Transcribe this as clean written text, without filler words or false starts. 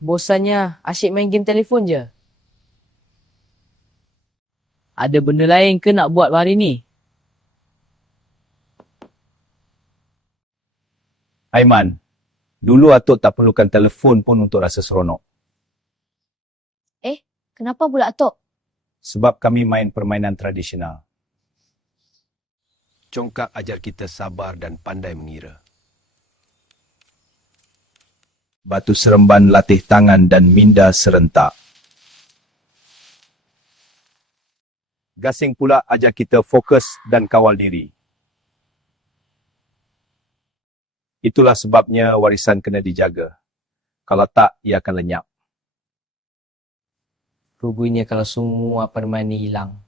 Bosannya asyik main game telefon je. Ada benda lain ke nak buat hari ni? Aiman, dulu Atuk tak perlukan telefon pun untuk rasa seronok. Kenapa pula Atuk? Sebab kami main permainan tradisional. Congkak ajar kita sabar dan pandai mengira. Batu seremban latih tangan dan minda serentak. Gasing pula ajar kita fokus dan kawal diri. Itulah sebabnya warisan kena dijaga. Kalau tak, ia akan lenyap. Ruginya kalau semua permainan ni hilang.